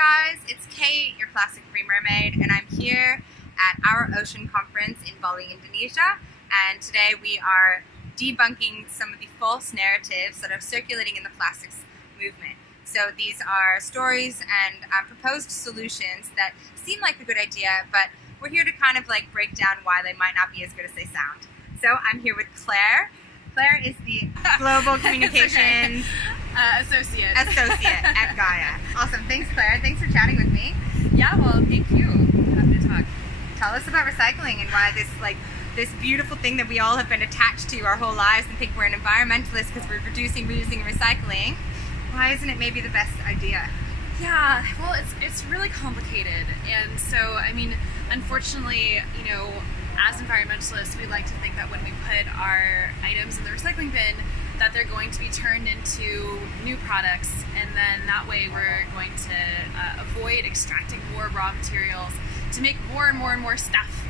guys, it's Kate, your Plastic Free Mermaid, and I'm here at our ocean conference in Bali, Indonesia, and today we are debunking some of the false narratives that are circulating in the plastics movement. So these are stories and proposed solutions that seem like a good idea, but we're here to kind of like break down why they might not be as good as they sound. So I'm here with Claire. Claire is the Global Communications Associate at GAIA. Awesome. Thanks, Claire. Thanks for chatting with me. Yeah, well, thank you. Happy to talk. Tell us about recycling and why this beautiful thing that we all have been attached to our whole lives and think we're an environmentalist because we're reducing, reusing, and recycling. Why isn't it maybe the best idea? Yeah, well, it's really complicated, and so I mean, unfortunately, you know, as environmentalists, we like to think that when we put our items in the recycling bin, that they're going to be turned into new products, and then that way we're going to avoid extracting more raw materials to make more and more and more stuff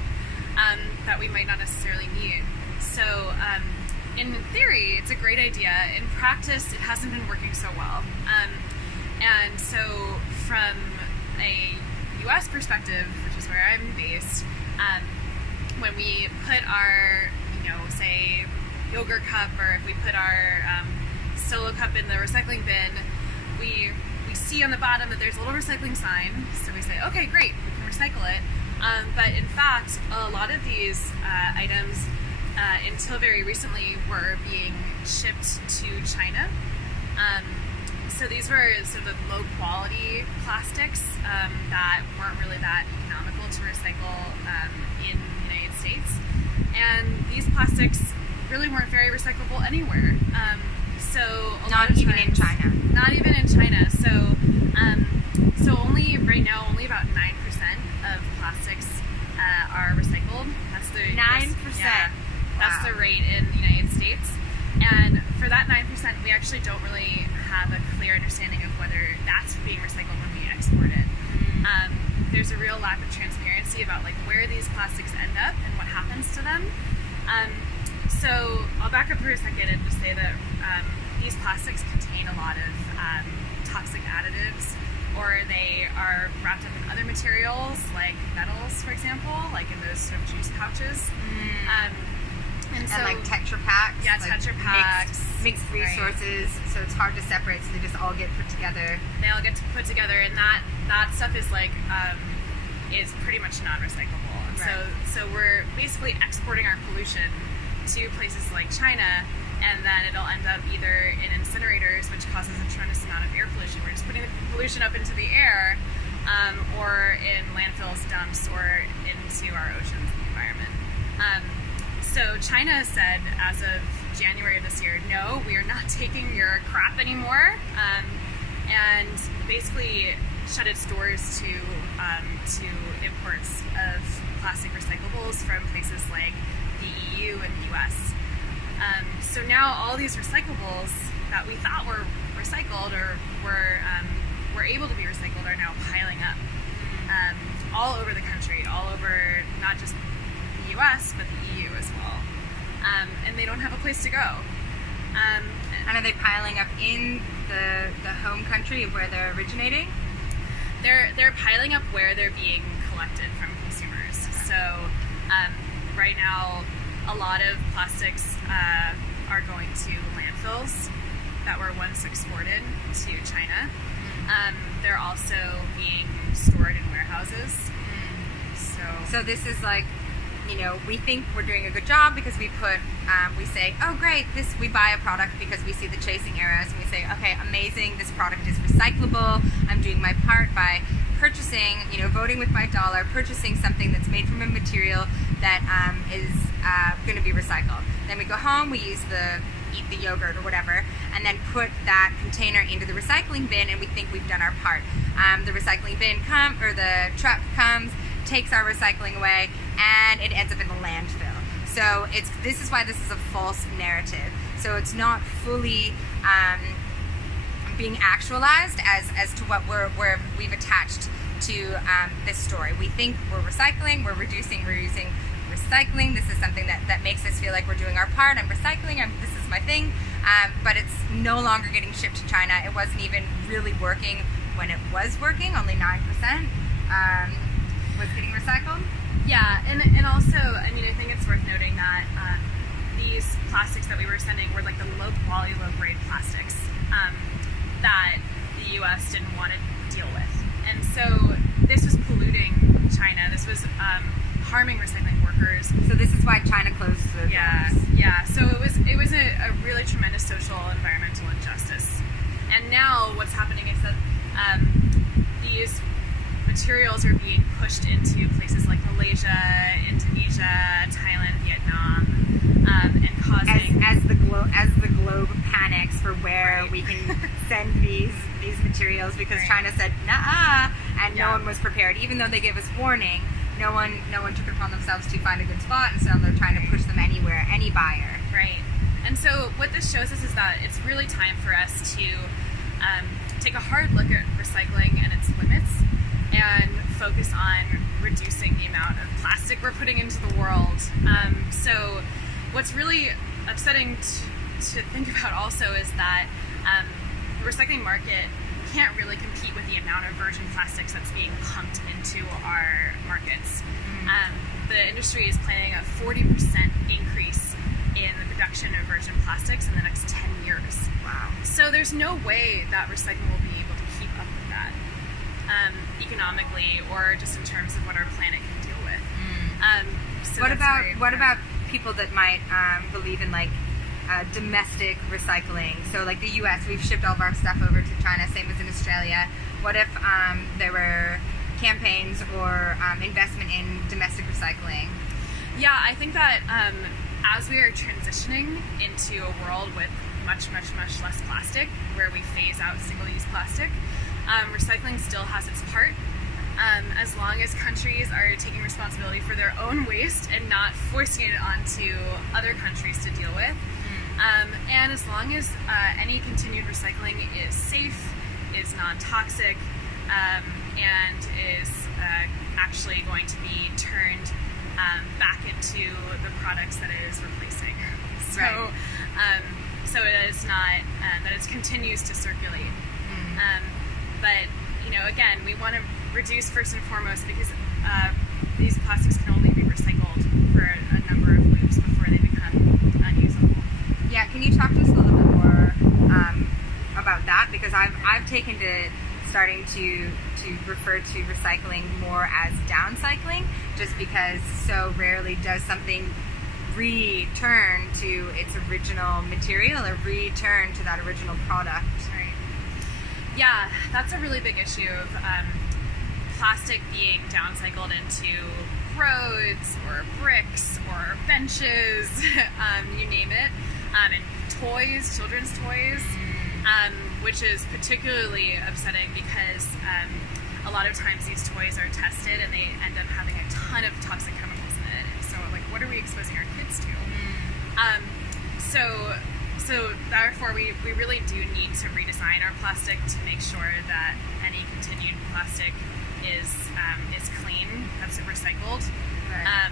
that we might not necessarily need. So in theory, it's a great idea. In practice, it hasn't been working so well. And so from a US perspective, which is where I'm based, when we put our, you know, say yogurt cup, or if we put our solo cup in the recycling bin, we see on the bottom that there's a little recycling sign, so we say, okay, great, we can recycle it. But in fact, a lot of these items, until very recently, were being shipped to China. So these were sort of low quality plastics that weren't really that economical to recycle in the United States. And these plastics really weren't very recyclable anywhere. So not even in China. Not even in China. So only right now, only about 9% of plastics are recycled. That's the 9%. Yeah, that's the rate in the United States. And for that 9%, we actually don't really have a clear understanding of whether that's being recycled when we export it. There's a real lack of transparency about like where these plastics end up and what happens to them. So I'll back up for a second and just say that these plastics contain a lot of toxic additives, or they are wrapped up in other materials like metals, for example, like in those sort of juice pouches. And like Tetra Paks. Yeah, like Tetra Paks. Mixed resources, right. So it's hard to separate, so they just all get put together. They all get put together, and that stuff is like, is pretty much non-recyclable. Right. So we're basically exporting our pollution to places like China, and then it'll end up either in incinerators, which causes a tremendous amount of air pollution. We're just putting the pollution up into the air, or in landfills, dumps, or into our oceans, the environment. So China has said, as of January of this year, no, we are not taking your crap anymore, and basically shut its doors to imports of plastic recyclables from places like the EU and the US. So now all these recyclables that we thought were recycled or were able to be recycled are now piling up all over the country, all over not just the US but the EU as well. And they don't have a place to go. And are they piling up in the home country of where they're originating? They're piling up where they're being collected from consumers. So right now, a lot of plastics are going to landfills that were once exported to China. They're also being stored in warehouses. So this is like, you know, we think we're doing a good job because we say, oh great, we buy a product because we see the chasing arrows, and we say, okay, amazing, this product is recyclable, I'm doing my part by purchasing, you know, voting with my dollar, purchasing something that's made from a material that is going to be recycled. Then we go home, we eat the yogurt or whatever, and then put that container into the recycling bin, and we think we've done our part. The recycling bin the truck comes, takes our recycling away, and it ends up in the landfill. So this is why this is a false narrative. So it's not fully being actualized as to what we've attached to this story. We think we're recycling, we're reducing, reusing, recycling. This is something that makes us feel like we're doing our part. I'm recycling, this is my thing, but it's no longer getting shipped to China. It wasn't even really working when it was working, only 9% was getting recycled. Yeah, and also, I mean, I think it's worth noting that these plastics that we were sending were like the low quality, low grade plastics that the U.S. didn't want to deal with. And so this was polluting China. This was harming recycling workers. So this is why China closed the doors. Yeah. So it was a really tremendous social and environmental injustice. And now what's happening is that these materials are being pushed into places like Malaysia, Indonesia, Thailand, Vietnam, and causing as the globe panics for where we can send these materials, because China said nah, and no one was prepared. Even though they gave us warning, no one took it upon themselves to find a good spot, and so they're trying to push them anywhere, any buyer. Right. And so what this shows us is that it's really time for us to take a hard look at recycling and its limits, and focus on reducing the amount of plastic we're putting into the world. So what's really upsetting to think about also is that the recycling market can't really compete with the amount of virgin plastics that's being pumped into our markets. The industry is planning a 40% increase in the production of virgin plastics in the next 10 years. Wow. So there's no way that recycling will be able to keep up with that economically, or just in terms of what our planet can deal with. So what about people that might believe in like domestic recycling? So like the US, we've shipped all of our stuff over to China, same as in Australia. What if there were campaigns or investment in domestic recycling? Yeah, I think that as we are transitioning into a world with much less plastic, where we phase out single-use plastic, recycling still has its part. As long as countries are taking responsibility for their own waste and not forcing it onto other countries to deal with. And as long as any continued recycling is safe, is non-toxic, and is actually going to be turned back into the products that it is replacing. So, so it is not, that it continues to circulate. But, you know, again, we want to reduce first and foremost because these plastics can only be recycled for a number of loops before they become unusable. Yeah, can you talk to us a little bit more about that? Because I've taken to starting to refer to recycling more as downcycling, just because so rarely does something return to its original material or return to that original product. Right. Yeah, that's a really big issue of plastic being downcycled into roads or bricks or benches, you name it, and toys, children's toys, which is particularly upsetting because a lot of times these toys are tested and they end up having a ton of toxic chemicals in it. So, like, what are we exposing our kids to? So therefore, we really do need to redesign our plastic to make sure that any continued plastic is clean, that's recycled. Right.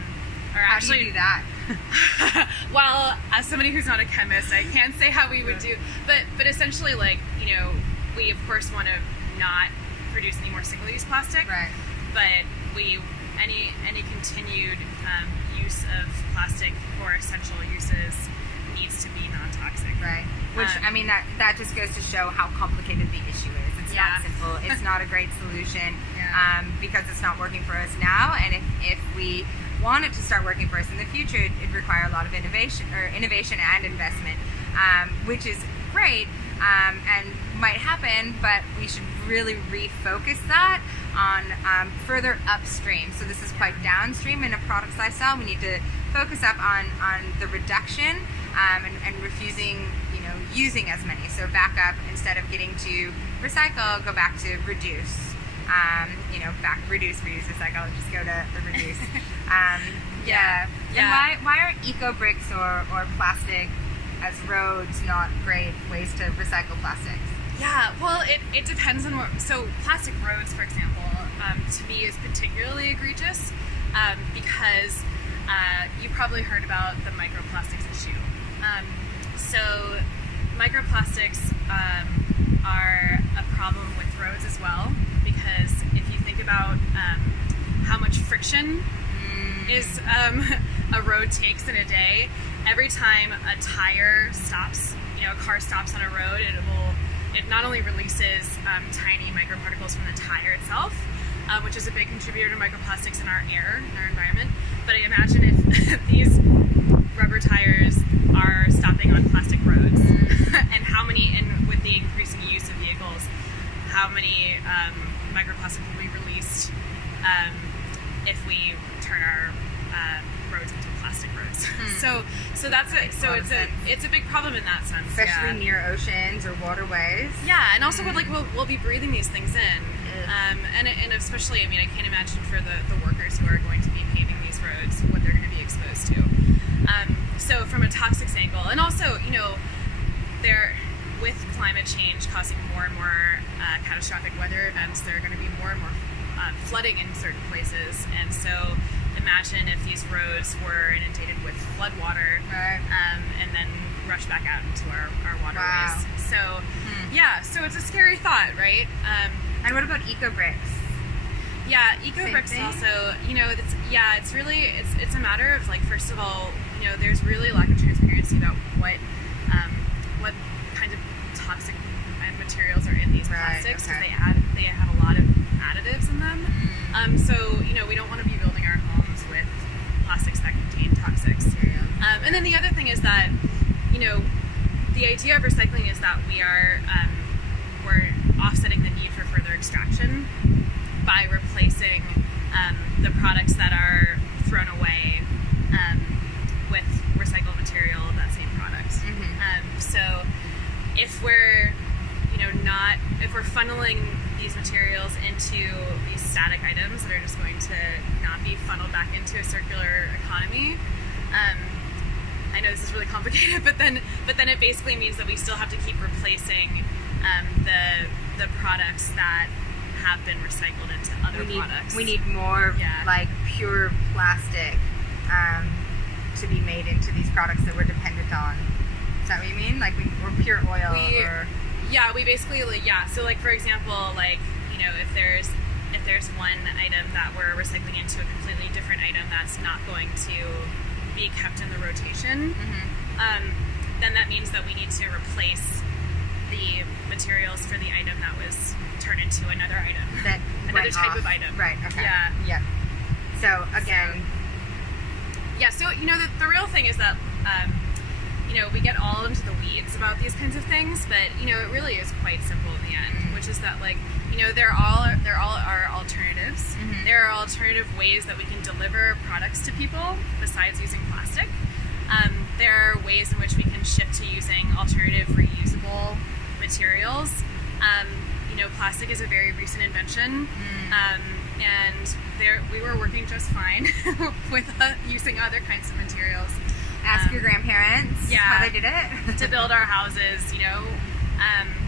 Or how actually, do you do that? Well, as somebody who's not a chemist, I can't say how we would do, but essentially, like, you know, we of course want to not produce any more single-use plastic, Right. but any continued use of plastic for essential uses needs to be non-toxic. Right. Which, I mean, that just goes to show how complicated the issue is. It's not simple. It's not a great solution because it's not working for us now. And if we want it to start working for us in the future, it'd require a lot of innovation and investment, which is great and might happen, but we should really refocus that on further upstream. So this is quite downstream in a product's lifestyle. We need to focus up on the reduction and refusing, using as many. So back up, instead of getting to recycle, go back to reduce. Back reduce, recycle. Just go to the reduce. Yeah. And why are eco bricks or plastic as roads not great ways to recycle plastics? Yeah, well, it depends on what. So plastic roads, for example, to me is particularly egregious because you probably heard about the microplastics issue. So microplastics are a problem with roads as well, because if you think about how much friction is a road takes in a day, every time a tire stops, a car stops on a road, it not only releases tiny microparticles from the tire itself, which is a big contributor to microplastics in our air, in our environment, but imagine if these rubber tires are stopping on plastic roads, and how many, and with the increasing use of vehicles, how many microplastics will be released if we turn our roads into plastic roads. So it's a big problem in that sense, especially near oceans or waterways. Yeah, and also we'll be breathing these things in, and especially, I can't imagine for the workers who are going to be paving these roads what they're going to be exposed to. So from a toxics angle, and also there, with climate change causing more and more catastrophic weather events, there are going to be more and more flooding in certain places, and so imagine if these roads were inundated with flood water, right. And then rush back out into our waterways. Wow. So so it's a scary thought, right? And what about eco bricks? Yeah, eco bricks also, it's really, it's a matter of, first of all, there's really lack of transparency about what kinds of toxic materials are in these plastics, because they have a lot of additives in them. So we don't want to be building our homes with plastics that contain toxics. And then the other thing is that, the idea of recycling is that we're offsetting the need for further extraction by replacing the products that are thrown away with recycled material of that same product. So if we're if we're funneling these materials into these static items that are just going to not be funneled back into a circular economy, I know this is really complicated, but then it basically means that we still have to keep replacing the products that have been recycled into other products. We need more pure plastic to be made into these products that we're dependent on. Is that what you mean? Or pure oil? We basically, so for example, if there's one item that we're recycling into a completely different item that's not going to be kept in the rotation, then that means that we need to replace the materials for the item that was turned into another item. Another type of item. Right, okay. Yeah. So, again... So, the real thing is that, we get all into the weeds about these kinds of things, but, it really is quite simple in the end, which is that, there all are alternatives. There are alternative ways that we can deliver products to people besides using plastic. There are ways in which we can shift to using alternative reusable materials. Plastic is a very recent invention, and we were working just fine with using other kinds of materials. Ask your grandparents how they did it. To build our houses,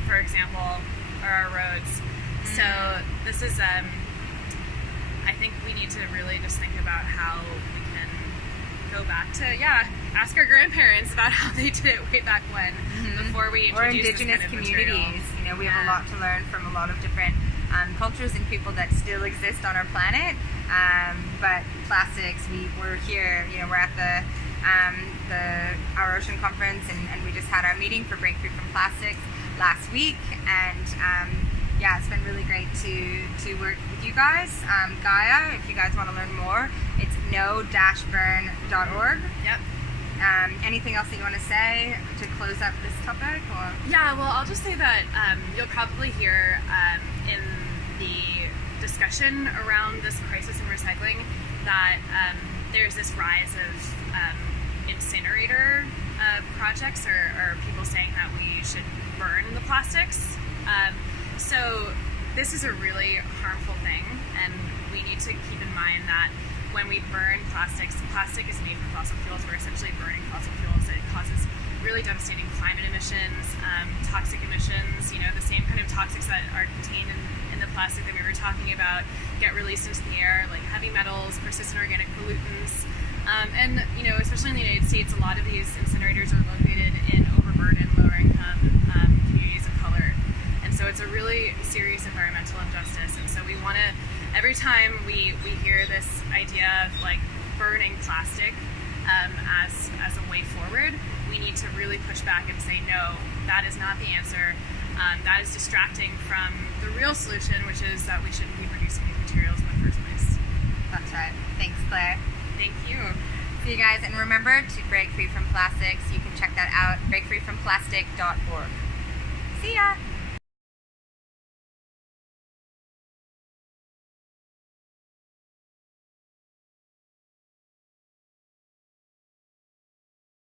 for example, or our roads. So this is, I think we need to really just think about how we can go back to, ask our grandparents about how they did it way back when, before we introduced Indigenous this kind of communities. Material. We have a lot to learn from a lot of different cultures and people that still exist on our planet. But plastics, we're here, we're at our ocean conference, and we just had our meeting for Breakthrough from Plastics last week, and it's been really great to work with you guys. GAIA, if you guys want to learn more, it's no-burn.org. Yep. Anything else that you want to say to close up this topic? Or? Yeah, well, I'll just say that you'll probably hear in the discussion around this crisis in recycling that there's this rise of incinerator projects or people saying that we should burn the plastics. So this is a really harmful thing, and we need to keep in mind that when we burn plastics, plastic is made from fossil fuels. We're essentially burning fossil fuels. It causes really devastating climate emissions, toxic emissions, the same kind of toxics that are contained in the plastic that we were talking about get released into the air, like heavy metals, persistent organic pollutants. And, especially in the United States, a lot of these incinerators are located in overburdened, lower income communities of color. And so it's a really serious environmental injustice. And so we want to, every time we hear this idea of like burning plastic as a way forward, we need to really push back and say, no, that is not the answer. That is distracting from the real solution, which is that we shouldn't be producing these materials in the first place. That's right. Thanks, Claire. Thank you. See you guys, and remember to break free from plastics. You can check that out, breakfreefromplastic.org. See ya!